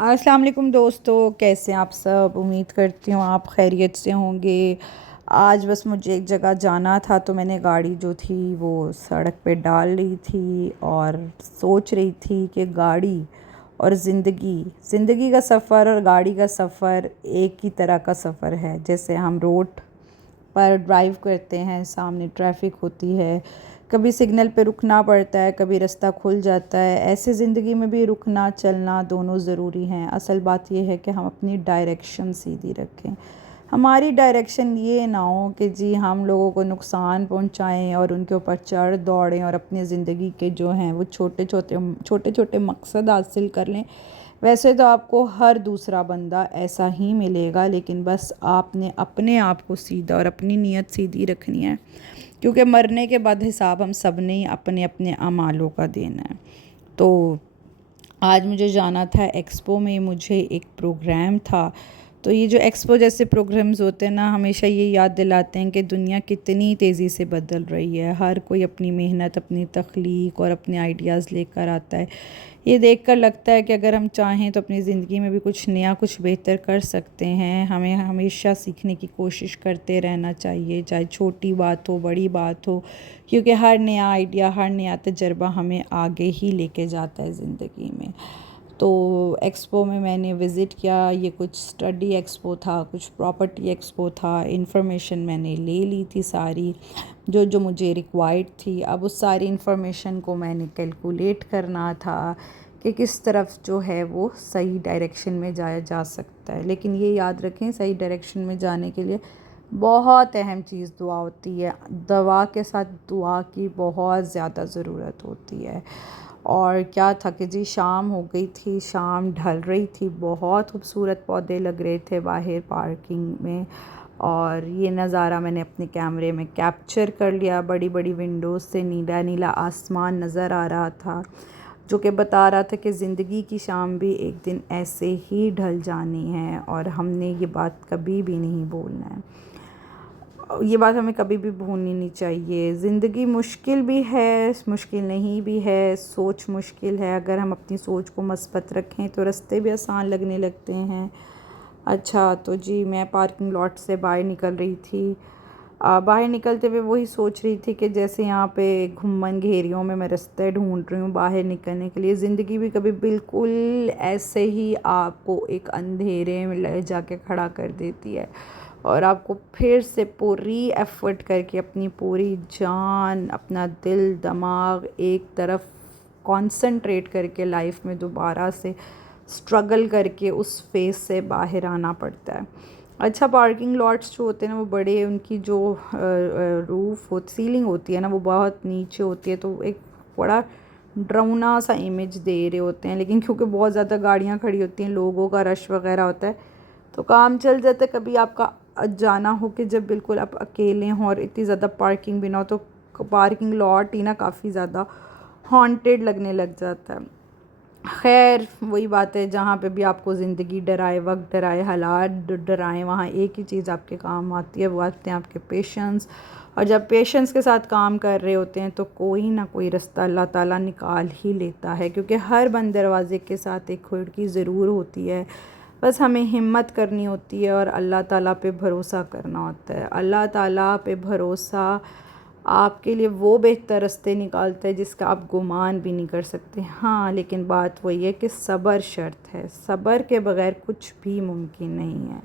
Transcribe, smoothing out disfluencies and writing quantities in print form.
अस्सलाम वालेकुम दोस्तों, कैसे हैं आप सब। उम्मीद करती हूँ आप खैरियत से होंगे। आज बस मुझे एक जगह जाना था तो मैंने गाड़ी जो थी वो सड़क पे डाल रही थी और सोच रही थी कि गाड़ी और ज़िंदगी का सफ़र और गाड़ी का सफ़र एक ही तरह का सफ़र है। जैसे हम रोड पर ड्राइव करते हैं, सामने ट्रैफिक होती है, कभी सिग्नल पे रुकना पड़ता है, कभी रास्ता खुल जाता है। ऐसे ज़िंदगी में भी रुकना चलना दोनों ज़रूरी हैं। असल बात यह है कि हम अपनी डायरेक्शन सीधी रखें। हमारी डायरेक्शन ये ना हो कि जी हम लोगों को नुकसान पहुंचाएं और उनके ऊपर चढ़ दौड़ें और अपनी ज़िंदगी के जो हैं वो छोटे छोटे मकसद हासिल कर लें। वैसे तो आपको हर दूसरा बंदा ऐसा ही मिलेगा, लेकिन बस आपने अपने आप को सीधा और अपनी नीयत सीधी रखनी है, क्योंकि मरने के बाद हिसाब हम सब ने ही अपने अपने अमालों का देना है। तो आज मुझे जाना था एक्सपो में, मुझे एक प्रोग्राम था। तो ये जो एक्सपो जैसे प्रोग्राम्स होते हैं ना, हमेशा ये याद दिलाते हैं कि दुनिया कितनी तेज़ी से बदल रही है। हर कोई अपनी मेहनत, अपनी तख्लीक और अपने आइडियाज़ लेकर आता है। ये देखकर लगता है कि अगर हम चाहें तो अपनी ज़िंदगी में भी कुछ नया, कुछ बेहतर कर सकते हैं। हमें हमेशा सीखने की कोशिश करते रहना चाहिए, चाहे छोटी बात हो, बड़ी बात हो, क्योंकि हर नया आइडिया, हर नया तजर्बा हमें आगे ही लेके जाता है ज़िंदगी में। तो एक्सपो में मैंने विज़िट किया। ये कुछ स्टडी एक्सपो था, कुछ प्रॉपर्टी एक्सपो था। इन्फॉर्मेशन मैंने ले ली थी सारी, जो मुझे रिक्वायर्ड थी। अब उस सारी इन्फॉर्मेशन को मैंने कैलकुलेट करना था कि किस तरफ जो है वो सही डायरेक्शन में जाया जा सकता है। लेकिन ये याद रखें, सही डायरेक्शन में जाने के लिए बहुत अहम चीज़ दुआ होती है। दवा के साथ दुआ की बहुत ज़्यादा ज़रूरत होती है। और क्या था कि जी शाम हो गई थी, शाम ढल रही थी, बहुत खूबसूरत पौधे लग रहे थे बाहर पार्किंग में, और ये नज़ारा मैंने अपने कैमरे में कैप्चर कर लिया। बड़ी बड़ी विंडोज़ से नीला नीला आसमान नज़र आ रहा था, जो कि बता रहा था कि ज़िंदगी की शाम भी एक दिन ऐसे ही ढल जानी है और हमने ये बात कभी भी नहीं भूलना है। ये बात हमें कभी भी भूलनी नहीं चाहिए। ज़िंदगी मुश्किल भी है, मुश्किल नहीं भी है, सोच मुश्किल है। अगर हम अपनी सोच को मस्बत रखें तो रास्ते भी आसान लगने लगते हैं। अच्छा, तो जी मैं पार्किंग लॉट से बाहर निकल रही थी। बाहर निकलते हुए वही सोच रही थी कि जैसे यहाँ पे घुम्मन घेरियों में मैं रास्ते ढूंढ रही हूँ बाहर निकलने के लिए, ज़िंदगी भी कभी बिल्कुल ऐसे ही आपको एक अंधेरे में ले जाके खड़ा कर देती है और आपको फिर से पूरी एफ़र्ट करके अपनी पूरी जान, अपना दिल दिमाग एक तरफ कंसंट्रेट करके लाइफ में दोबारा से स्ट्रगल करके उस फेज़ से बाहर आना पड़ता है। अच्छा, पार्किंग लॉट्स जो होते हैं ना वो बड़े, उनकी जो सीलिंग होती है ना वो बहुत नीचे होती है, तो एक बड़ा डरावना सा इमेज दे रहे होते हैं। लेकिन क्योंकि बहुत ज़्यादा गाड़ियाँ खड़ी होती हैं, लोगों का रश वगैरह होता है, तो काम चल जाता है। कभी आपका जाना हो कि जब बिल्कुल आप अकेले हों और इतनी ज़्यादा पार्किंग भी ना हो, तो पार्किंग लॉट ही ना काफ़ी ज़्यादा हॉन्टेड लगने लग जाता है। खैर वही बात है, जहाँ पे भी आपको ज़िंदगी डराए, वक्त डराए, हालात डराएं, वहाँ एक ही चीज़ आपके काम आती है, वो आते हैं आपके पेशेंस। और जब पेशेंस के साथ काम कर रहे होते हैं तो कोई ना कोई रास्ता अल्लाह ताला निकाल ही लेता है, क्योंकि हर बंद दरवाज़े के साथ एक खिड़की ज़रूर होती है। बस हमें हिम्मत करनी होती है और अल्लाह ताला पे भरोसा करना होता है। अल्लाह ताला पे भरोसा आपके लिए वो बेहतर रास्ते निकालता है जिसका आप गुमान भी नहीं कर सकते। हाँ, लेकिन बात वही है कि सब्र शर्त है, सब्र के बगैर कुछ भी मुमकिन नहीं है।